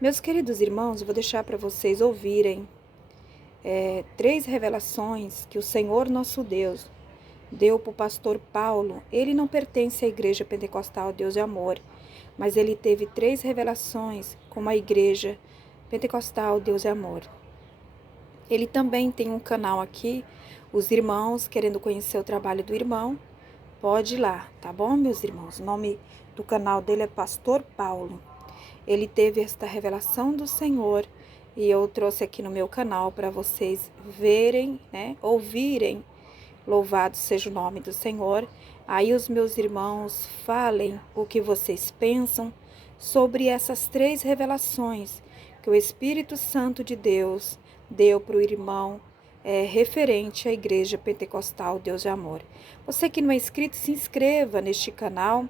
Meus queridos irmãos, eu vou deixar para vocês ouvirem 3 revelações que o Senhor nosso Deus deu para o pastor Paulo. Ele não pertence à igreja pentecostal Deus é Amor, mas ele teve 3 revelações com a igreja pentecostal Deus é Amor. Ele também tem um canal aqui, os irmãos querendo conhecer o trabalho do irmão, pode ir lá, tá bom, meus irmãos? O nome do canal dele é Pastor Paulo. Ele teve esta revelação do Senhor e eu trouxe aqui no meu canal para vocês verem, ouvirem. Louvado seja o nome do Senhor. Aí os meus irmãos falem o que vocês pensam sobre essas 3 revelações que o Espírito Santo de Deus deu para o irmão referente à Igreja Pentecostal Deus de Amor. Você que não é inscrito, se inscreva neste canal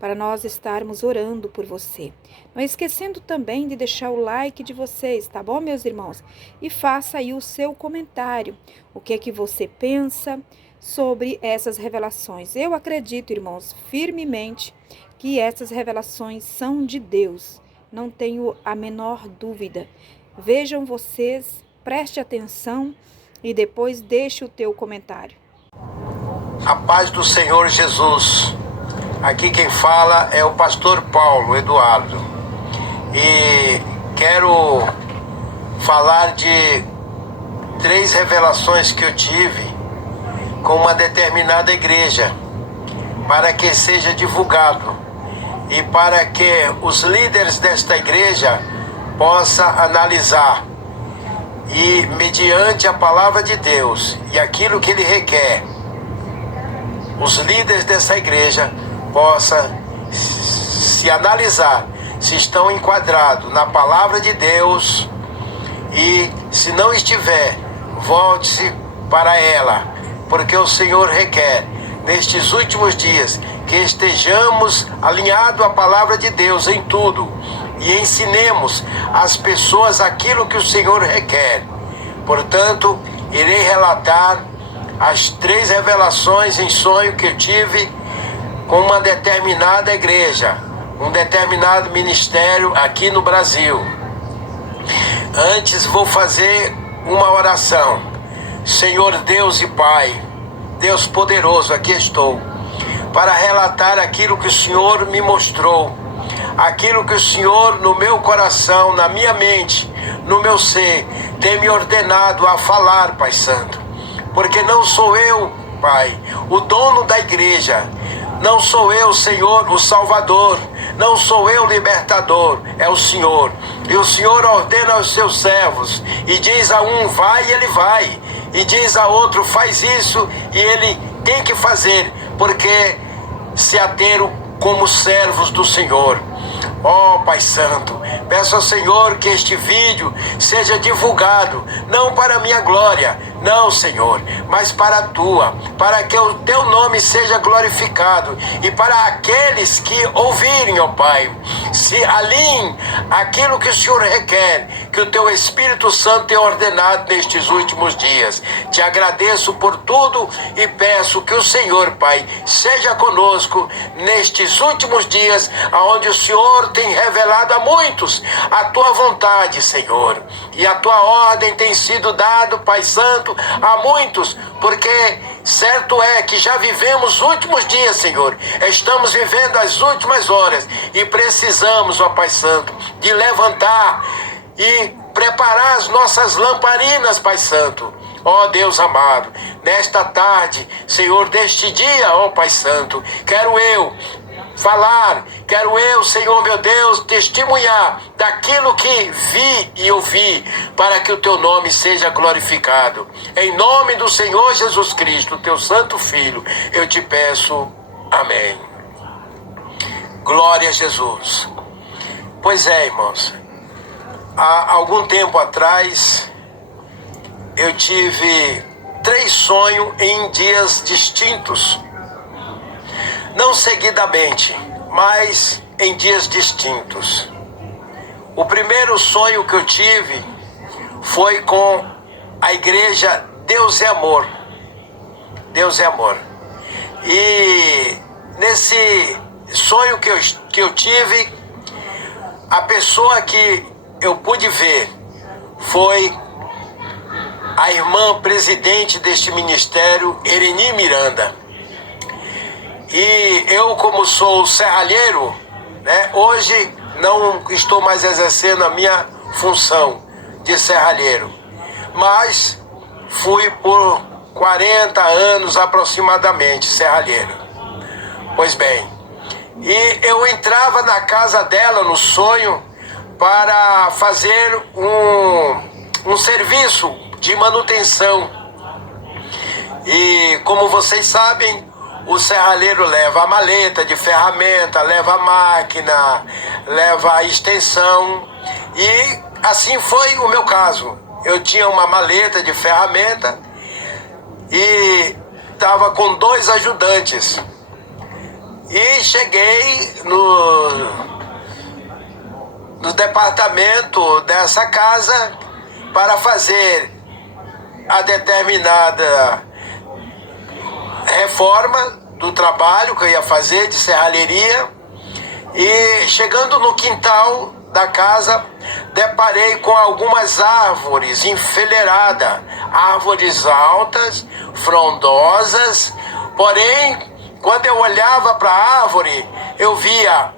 para nós estarmos orando por você. Não esquecendo também de deixar o like de vocês, tá bom, meus irmãos? E faça aí o seu comentário. O que é que você pensa sobre essas revelações? Eu acredito, irmãos, firmemente que essas revelações são de Deus. Não tenho a menor dúvida. Vejam vocês, preste atenção e depois deixe o teu comentário. A paz do Senhor Jesus. Aqui quem fala é o pastor Paulo Eduardo. E quero falar de 3 revelações que eu tive com uma determinada igreja, para que seja divulgado e para que os líderes desta igreja possam analisar e, mediante a palavra de Deus e aquilo que Ele requer, os líderes dessa igreja possam se analisar se estão enquadrados na palavra de Deus, e se não estiver, volte-se para ela, porque o Senhor requer nestes últimos dias que estejamos alinhados à palavra de Deus em tudo e ensinemos às pessoas aquilo que o Senhor requer. Portanto, irei relatar as 3 revelações em sonho que eu tive com uma determinada igreja, um determinado ministério aqui no Brasil. Antes vou fazer uma oração. Senhor Deus e Pai, Deus poderoso, aqui estou para relatar aquilo que o Senhor me mostrou, aquilo que o Senhor no meu coração, na minha mente, no meu ser, tem me ordenado a falar, Pai Santo. Porque não sou eu, Pai, o dono da igreja, não sou eu, Senhor, o Salvador, não sou eu o libertador, é o Senhor. E o Senhor ordena aos seus servos e diz a um, vai, e ele vai, e diz a outro, faz isso, e ele tem que fazer, porque se ateram como servos do Senhor. Ó Pai Santo, peço ao Senhor que este vídeo seja divulgado, não para a minha glória, não, Senhor, mas para a Tua, para que o Teu nome seja glorificado, e para aqueles que ouvirem, ó Pai, se alinhem aquilo que o Senhor requer, que o Teu Espírito Santo tem ordenado nestes últimos dias. Te agradeço por tudo e peço que o Senhor, Pai, seja conosco nestes últimos dias, aonde o Senhor tem revelado a muitos a Tua vontade, Senhor, e a Tua ordem tem sido dado, Pai Santo, a muitos, porque certo é que já vivemos os últimos dias, Senhor, estamos vivendo as últimas horas e precisamos, ó Pai Santo, de levantar e preparar as nossas lamparinas, Pai Santo. Ó Deus amado, nesta tarde, Senhor, deste dia, ó Pai Santo, quero eu falar, quero eu, Senhor meu Deus, testemunhar daquilo que vi e ouvi, para que o Teu nome seja glorificado. Em nome do Senhor Jesus Cristo, Teu Santo Filho, eu te peço, amém. Glória a Jesus. Pois é, irmãos, há algum tempo atrás, eu tive 3 sonhos em dias distintos. Não seguidamente, mas em dias distintos. O primeiro sonho que eu tive foi com a igreja Deus é Amor. Deus é Amor. E nesse sonho que eu tive, a pessoa que eu pude ver foi a irmã presidente deste ministério, Ereni Miranda. E eu, como sou serralheiro, né, hoje não estou mais exercendo a minha função de serralheiro, mas fui por 40 anos aproximadamente serralheiro. Pois bem, e eu entrava na casa dela no sonho para fazer um serviço de manutenção. E como vocês sabem, o serralheiro leva a maleta de ferramenta, leva a máquina, leva a extensão. E assim foi o meu caso. Eu tinha uma maleta de ferramenta e estava com 2 ajudantes. E cheguei no departamento dessa casa para fazer a determinada reforma do trabalho que eu ia fazer de serralheria. E chegando no quintal da casa, deparei com algumas árvores enfileiradas, árvores altas, frondosas. Porém, quando eu olhava para a árvore, eu via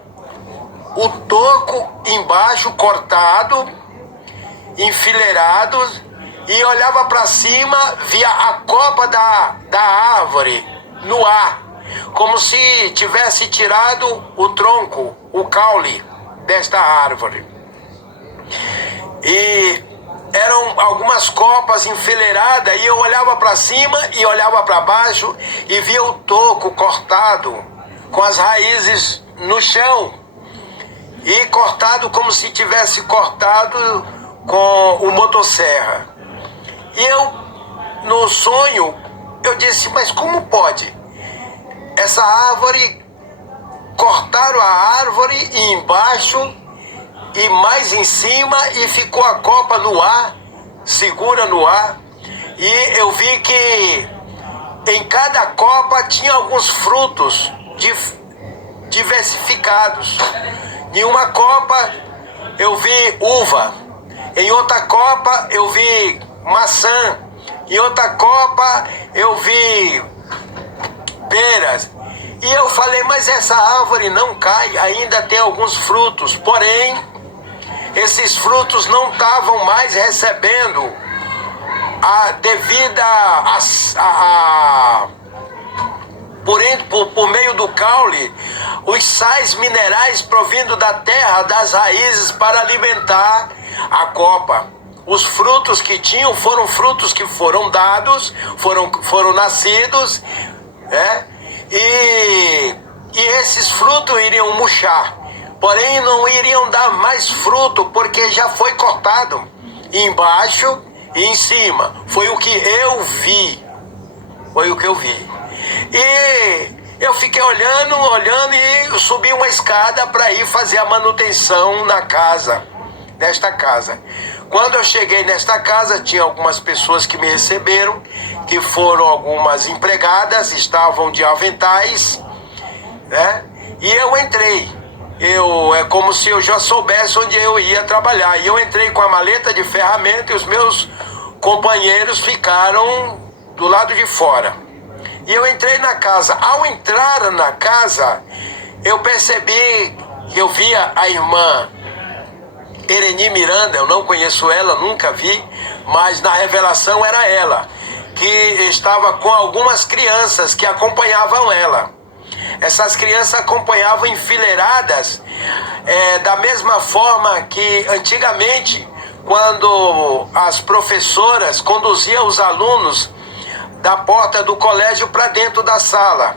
o toco embaixo cortado, enfileirado, e olhava para cima, via a copa da árvore no ar, como se tivesse tirado o tronco, o caule desta árvore. E eram algumas copas enfileiradas, e eu olhava para cima e olhava para baixo e via o toco cortado, com as raízes no chão, e cortado como se tivesse cortado com o motosserra. E eu, no sonho, eu disse, mas como pode? Essa árvore, cortaram a árvore e embaixo e mais em cima, e ficou a copa no ar, segura no ar. E eu vi que em cada copa tinha alguns frutos diversificados. Em uma copa eu vi uva, em outra copa eu vi maçã, em outra copa eu vi peras. E eu falei, mas essa árvore não cai, ainda tem alguns frutos. Porém, esses frutos não estavam mais recebendo a devida por meio do caule, os sais minerais provindo da terra, das raízes, para alimentar a copa. Os frutos que tinham foram frutos que foram dados, foram nascidos, né? E esses frutos iriam murchar, porém não iriam dar mais fruto, porque já foi cortado embaixo e em cima. Foi o que eu vi. E eu fiquei olhando e subi uma escada para ir fazer a manutenção nesta casa. Quando eu cheguei nesta casa, tinha algumas pessoas que me receberam, que foram algumas empregadas, estavam de aventais, né? E eu entrei. É como se eu já soubesse onde eu ia trabalhar. E eu entrei com a maleta de ferramenta e os meus companheiros ficaram do lado de fora. E eu entrei na casa. Ao entrar na casa, eu percebi que eu via a irmã Ereni Miranda. Eu não conheço ela, nunca vi, mas na revelação era ela, que estava com algumas crianças que acompanhavam ela. Essas crianças acompanhavam enfileiradas, da mesma forma que antigamente, quando as professoras conduziam os alunos da porta do colégio para dentro da sala,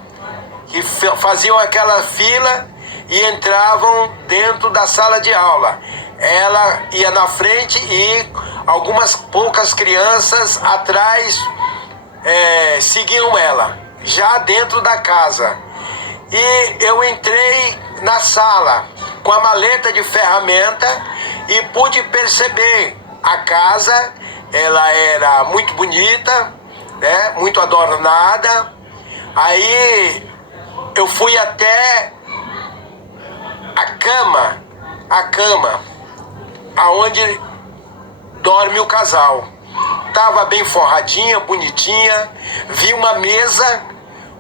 que faziam aquela fila e entravam dentro da sala de aula. Ela ia na frente e algumas poucas crianças atrás seguiam ela, já dentro da casa. E eu entrei na sala com a maleta de ferramenta e pude perceber a casa. Ela era muito bonita, né? Muito adornada. Aí eu fui até a cama aonde dorme o casal. Tava bem forradinha, bonitinha. Vi uma mesa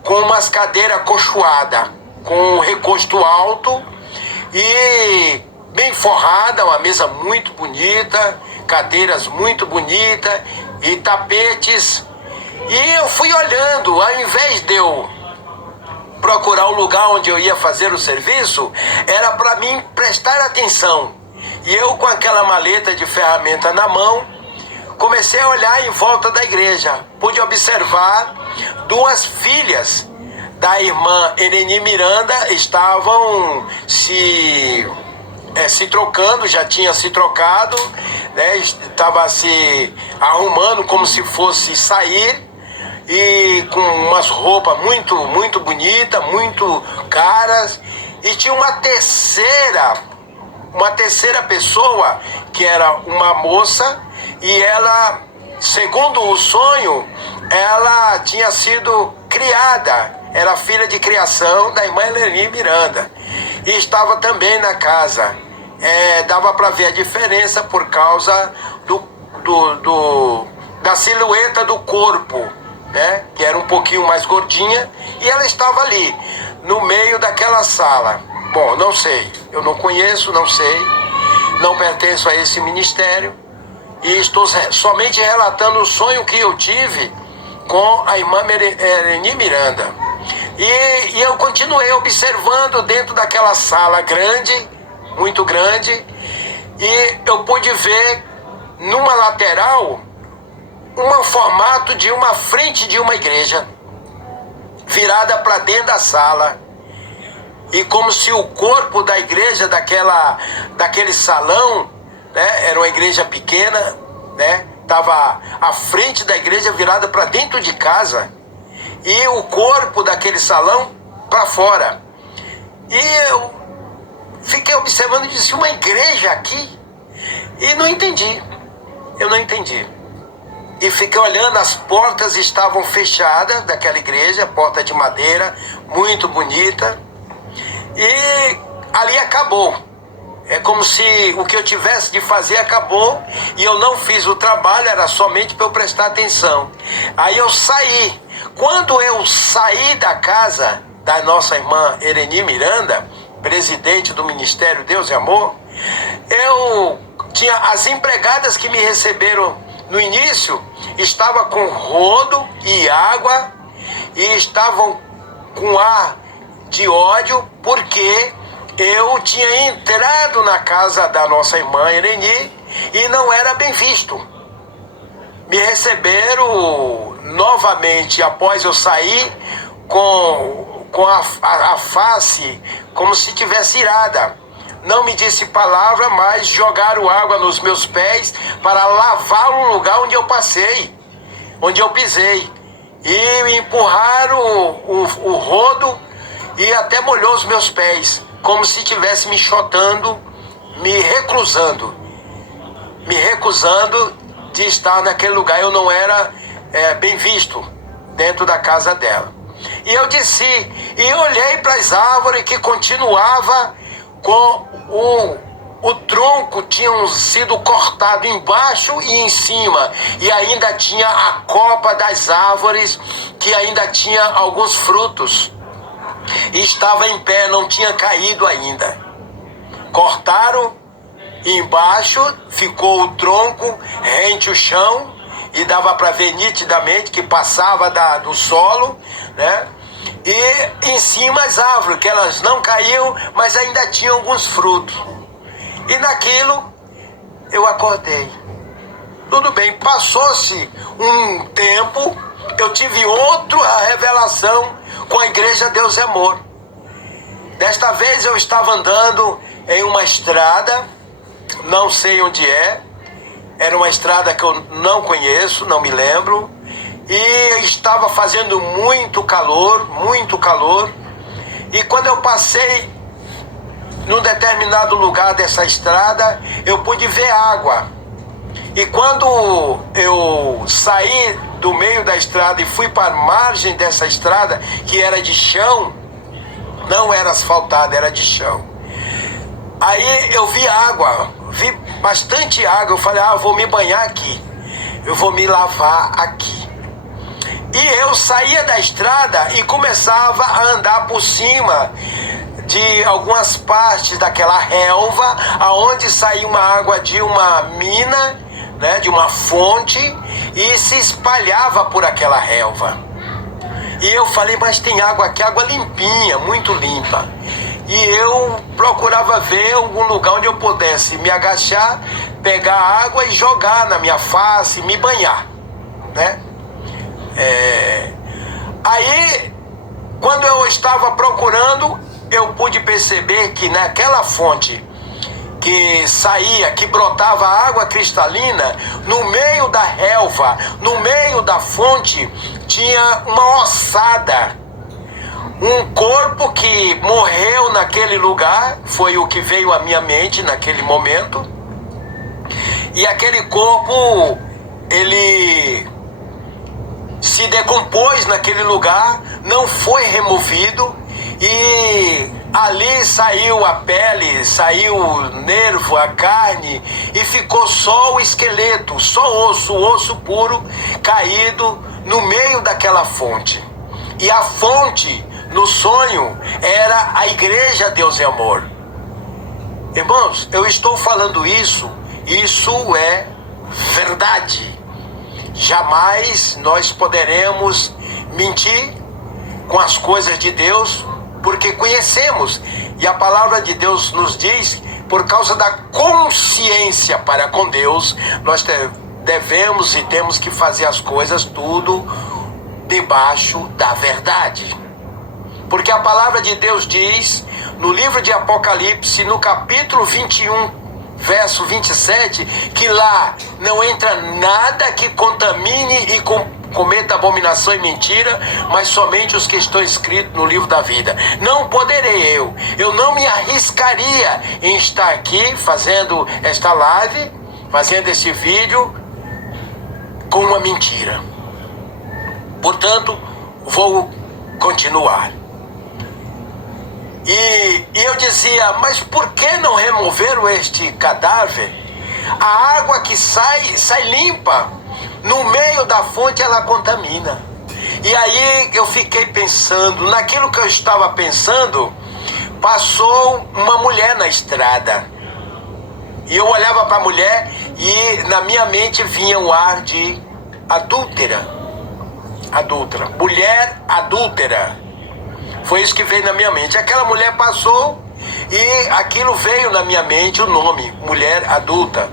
com umas cadeiras acolchoadas, com um recosto alto e bem forrada, uma mesa muito bonita, cadeiras muito bonitas e tapetes. E eu fui olhando, ao invés de eu procurar o lugar onde eu ia fazer o serviço, era para mim prestar atenção. E eu, com aquela maleta de ferramenta na mão, comecei a olhar em volta da igreja. Pude observar duas filhas da irmã Ereni Miranda estavam se trocando, já tinha se trocado, né? Estava se arrumando como se fosse sair, e com umas roupas muito bonitas, muito caras. E tinha uma terceira pessoa, que era uma moça, e ela, segundo o sonho, ela tinha sido criada, era filha de criação da irmã Ereni Miranda, e estava também na casa. Dava para ver a diferença por causa da silhueta do corpo, né? Que era um pouquinho mais gordinha, e ela estava ali, no meio daquela sala. Bom, não sei, eu não conheço, não sei, não pertenço a esse ministério, e estou somente relatando o sonho que eu tive com a irmã Ereni Miranda. E eu continuei observando dentro daquela sala grande, muito grande, e eu pude ver numa lateral um formato de uma frente de uma igreja virada para dentro da sala, e como se o corpo da igreja daquele salão, né, era uma igreja pequena, né, tava a frente da igreja virada para dentro de casa e o corpo daquele salão para fora. E eu fiquei observando e disse: uma igreja aqui? E não entendi. Eu não entendi. E fiquei olhando, as portas estavam fechadas daquela igreja, porta de madeira, muito bonita. E ali acabou. É como se o que eu tivesse de fazer acabou e eu não fiz o trabalho, era somente para eu prestar atenção. Aí eu saí. Quando eu saí da casa da nossa irmã Ereni Miranda, presidente do Ministério Deus e Amor, eu tinha as empregadas que me receberam no início, estava com rodo e água e estavam com ar de ódio, porque eu tinha entrado na casa da nossa irmã Ereni e não era bem visto. Me receberam novamente após eu sair com a face como se tivesse irada. Não me disse palavra, mas jogaram água nos meus pés para lavar o lugar onde eu passei, onde eu pisei. E me empurraram o rodo e até molhou os meus pés, como se estivesse me chotando, me reclusando de estar naquele lugar. Eu não era bem visto dentro da casa dela. E eu desci e olhei para as árvores que continuava com o tronco, tinham sido cortado embaixo e em cima, e ainda tinha a copa das árvores que ainda tinha alguns frutos e estava em pé, não tinha caído ainda. Cortaram embaixo, ficou o tronco rente o chão e dava para ver nitidamente que passava do solo, né? E em cima as árvores, que elas não caíam, mas ainda tinham alguns frutos. E naquilo eu acordei. Tudo bem, passou-se um tempo, eu tive outra revelação com a igreja Deus é Amor. Desta vez eu estava andando em uma estrada, não sei onde era uma estrada que eu não conheço, não me lembro, e estava fazendo muito calor, e quando eu passei num determinado lugar dessa estrada, eu pude ver água. E quando eu saí do meio da estrada e fui para a margem dessa estrada, que era de chão, não era asfaltada, era de chão. Aí eu vi água, vi bastante água. Eu falei, eu vou me banhar aqui, eu vou me lavar aqui. E eu saía da estrada e começava a andar por cima de algumas partes daquela relva, aonde saía uma água de uma mina, né, de uma fonte, e se espalhava por aquela relva. E eu falei, mas tem água aqui, água limpinha, muito limpa. E eu procurava ver algum lugar onde eu pudesse me agachar, pegar água e jogar na minha face, me banhar, né? Aí, quando eu estava procurando, eu pude perceber que naquela fonte que saía, que brotava água cristalina, no meio da relva, no meio da fonte, tinha uma ossada. Um corpo que morreu naquele lugar, foi o que veio à minha mente naquele momento. E aquele corpo, ele se decompôs naquele lugar, não foi removido, e ali saiu a pele, saiu o nervo, a carne, e ficou só o esqueleto, só osso, o osso puro caído no meio daquela fonte. E a fonte, no sonho, era a igreja Deus é Amor. Irmãos, eu estou falando isso é verdade. Jamais nós poderemos mentir com as coisas de Deus, porque conhecemos. E a palavra de Deus nos diz, por causa da consciência para com Deus, nós devemos e temos que fazer as coisas tudo debaixo da verdade. Porque a palavra de Deus diz, no livro de Apocalipse, no capítulo 21, verso 27, que lá não entra nada que contamine e cometa abominação e mentira, mas somente os que estão escritos no livro da vida. Não poderei eu não me arriscaria em estar aqui fazendo esta live, fazendo esse vídeo com uma mentira. Portanto, vou continuar. E eu dizia, mas por que não removeram este cadáver? A água que sai limpa. No meio da fonte ela contamina. E aí eu fiquei pensando, naquilo que eu estava pensando, passou uma mulher na estrada. E eu olhava para a mulher e na minha mente vinha um ar de adúltera. Mulher adúltera. Foi isso que veio na minha mente. Aquela mulher passou e aquilo veio na minha mente, o nome, mulher adulta,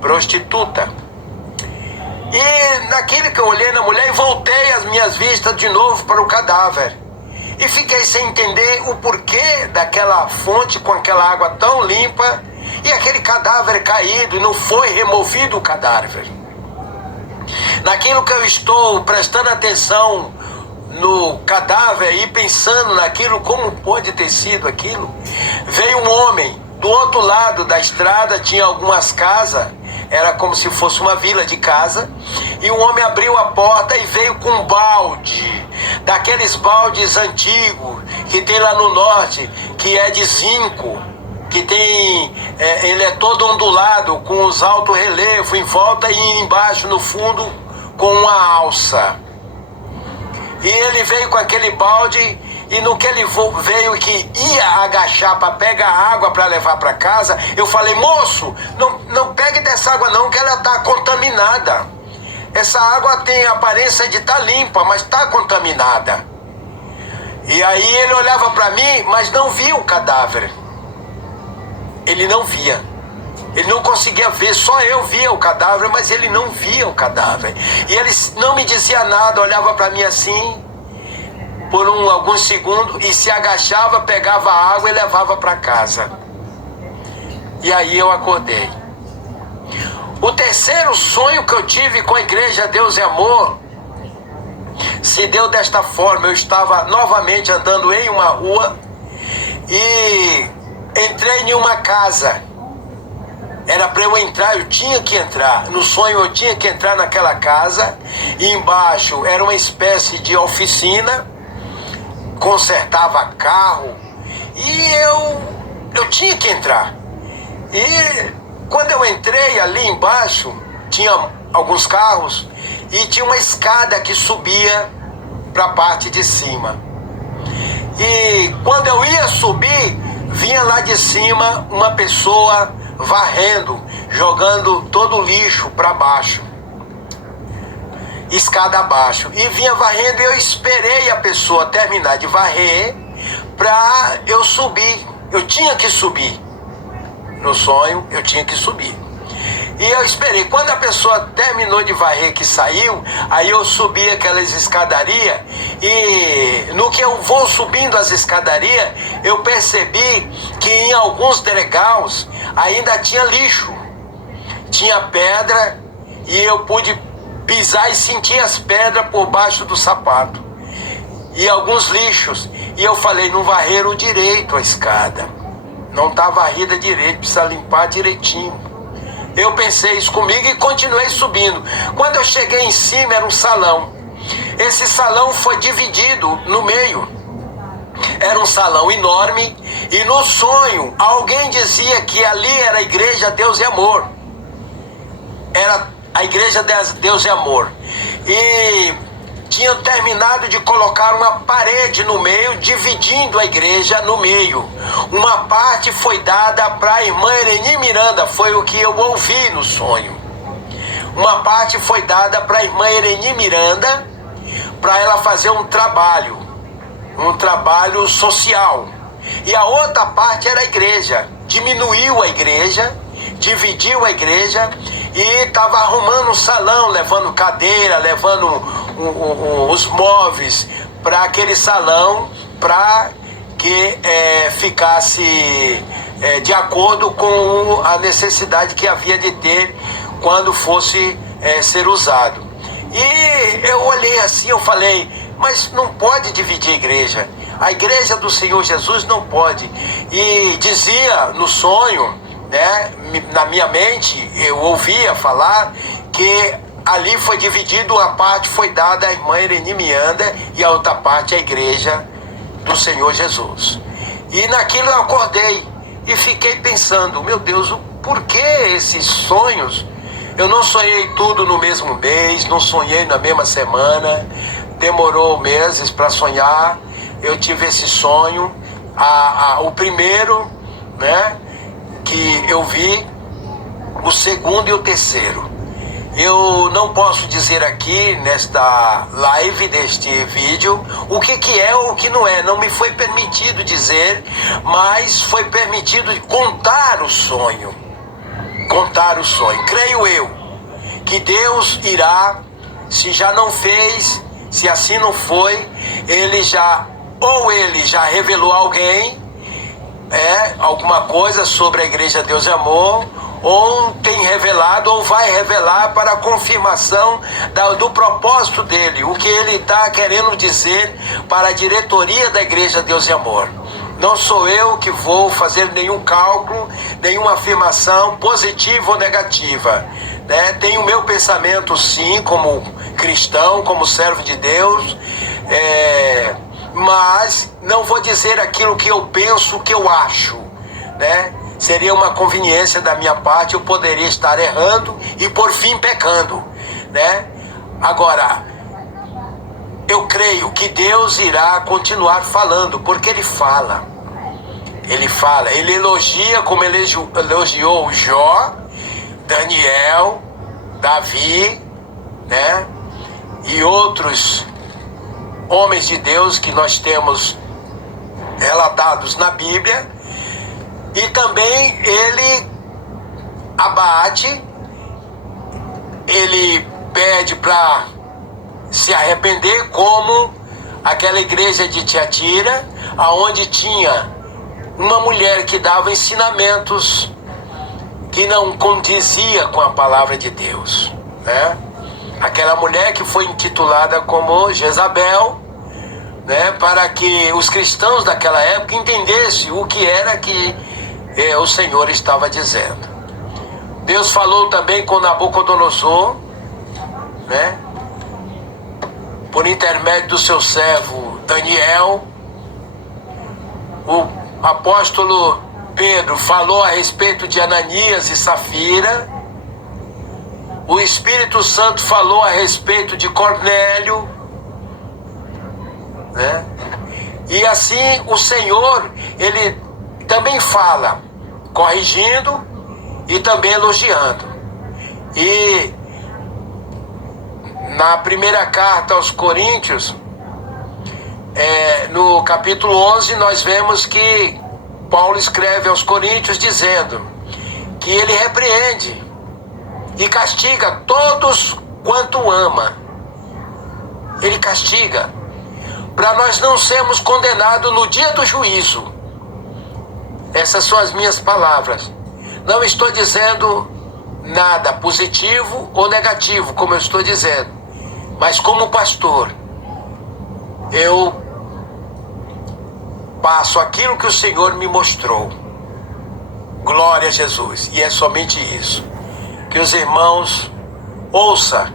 prostituta. E naquilo que eu olhei na mulher e voltei as minhas vistas de novo para o cadáver. E fiquei sem entender o porquê daquela fonte com aquela água tão limpa e aquele cadáver caído e não foi removido o cadáver. Naquilo que eu estou prestando atenção no cadáver e pensando naquilo, como pode ter sido aquilo, veio um homem, do outro lado da estrada tinha algumas casas, era como se fosse uma vila de casa, e o homem abriu a porta e veio com um balde, daqueles baldes antigos, que tem lá no norte, que é de zinco, que tem, ele é todo ondulado, com os altos relevos em volta e embaixo no fundo com uma alça. E ele veio com aquele balde, e no que ele veio que ia agachar para pegar água para levar para casa, eu falei, moço, não pegue dessa água não, que ela está contaminada. Essa água tem a aparência de estar limpa, mas está contaminada. E aí ele olhava para mim, mas não via o cadáver. Ele não via. Ele não conseguia ver, só eu via o cadáver, mas ele não via o cadáver. E ele não me dizia nada, olhava para mim assim, por alguns segundos, e se agachava, pegava a água e levava para casa. E aí eu acordei. O terceiro sonho que eu tive com a igreja Deus é Amor se deu desta forma. Eu estava novamente andando em uma rua e entrei em uma casa. Era para eu entrar, eu tinha que entrar. No sonho eu tinha que entrar naquela casa. E embaixo era uma espécie de oficina. Consertava carro. E eu tinha que entrar. E quando eu entrei ali embaixo, tinha alguns carros e tinha uma escada que subia para a parte de cima. E quando eu ia subir, vinha lá de cima uma pessoa varrendo, jogando todo o lixo para baixo, escada abaixo, e vinha varrendo. E eu esperei a pessoa terminar de varrer para eu subir. Eu tinha que subir. No sonho, eu tinha que subir. E eu esperei. Quando a pessoa terminou de varrer, que saiu, aí eu subi aquelas escadarias. E no que eu vou subindo as escadarias, eu percebi que em alguns degraus ainda tinha lixo. Tinha pedra e eu pude pisar e sentir as pedras por baixo do sapato. E alguns lixos. E eu falei, não varreram direito a escada. Não está varrida direito, precisa limpar direitinho. Eu pensei isso comigo e continuei subindo. Quando eu cheguei em cima, era um salão. Esse salão foi dividido no meio. Era um salão enorme. E no sonho, alguém dizia que ali era a igreja Deus e Amor. Era a igreja Deus e Amor. E tinham terminado de colocar uma parede no meio, dividindo a igreja no meio. Uma parte foi dada para a irmã Ereni Miranda, foi o que eu ouvi no sonho. Uma parte foi dada para a irmã Ereni Miranda, para ela fazer um trabalho social. E a outra parte era a igreja. Diminuiu a igreja, dividiu a igreja e estava arrumando um salão, levando cadeira, levando os móveis para aquele salão, para que ficasse de acordo com a necessidade que havia de ter quando fosse ser usado. E eu olhei assim, eu falei, mas não pode dividir a igreja. A igreja do Senhor Jesus não pode. E dizia no sonho, né, na minha mente, eu ouvia falar que ali foi dividido, uma parte foi dada à irmã Ereni Miranda e a outra parte à igreja do Senhor Jesus. E naquilo eu acordei e fiquei pensando, meu Deus, por que esses sonhos? Eu não sonhei tudo no mesmo mês, não sonhei na mesma semana, demorou meses para sonhar. Eu tive esse sonho, o primeiro, né, que eu vi, o segundo e o terceiro. Eu não posso dizer aqui nesta live, deste vídeo, o que é ou o que não é. Não me foi permitido dizer, mas foi permitido contar o sonho. Contar o sonho. Creio eu que Deus irá, se já não fez, se assim não foi, ele já revelou a alguém alguma coisa sobre a igreja Deus e Amor, ou tem revelado ou vai revelar para a confirmação do propósito dele, o que ele está querendo dizer para a diretoria da igreja Deus e Amor. Não sou eu que vou fazer nenhum cálculo, nenhuma afirmação positiva ou negativa, né? Tenho o meu pensamento sim, como cristão, como servo de Deus, mas não vou dizer aquilo que eu penso, que eu acho, né? Seria uma conveniência da minha parte, eu poderia estar errando e por fim pecando, né? Agora, eu creio que Deus irá continuar falando, porque Ele fala. Ele fala, Ele elogia como Ele elogiou Jó, Daniel, Davi, né? E outros homens de Deus que nós temos relatados na Bíblia. E também ele abate, ele pede para se arrepender, como aquela igreja de Tiatira, aonde tinha uma mulher que dava ensinamentos que não condizia com a palavra de Deus, né? Aquela mulher que foi intitulada como Jezabel, né? Para que os cristãos daquela época entendessem o que era que o Senhor estava dizendo. Deus falou também com Nabucodonosor, né? Por intermédio do seu servo Daniel. O apóstolo Pedro falou a respeito de Ananias e Safira. O Espírito Santo falou a respeito de Cornélio, né? E assim o Senhor, ele também fala, corrigindo e também elogiando. E na primeira carta aos Coríntios, no capítulo 11, nós vemos que Paulo escreve aos Coríntios dizendo que ele repreende e castiga todos quanto ama. Ele castiga para nós não sermos condenados no dia do juízo. Essas são as minhas palavras. Não estou dizendo nada positivo ou negativo, como eu estou dizendo, mas como pastor, eu passo aquilo que o Senhor me mostrou. Glória a Jesus. E é somente isso. Que os irmãos ouçam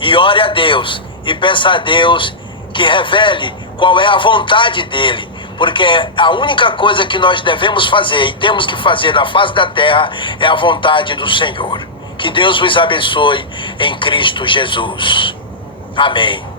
e ore a Deus e peça a Deus que revele qual é a vontade dele, porque a única coisa que nós devemos fazer e temos que fazer na face da terra é a vontade do Senhor. Que Deus vos abençoe em Cristo Jesus. Amém.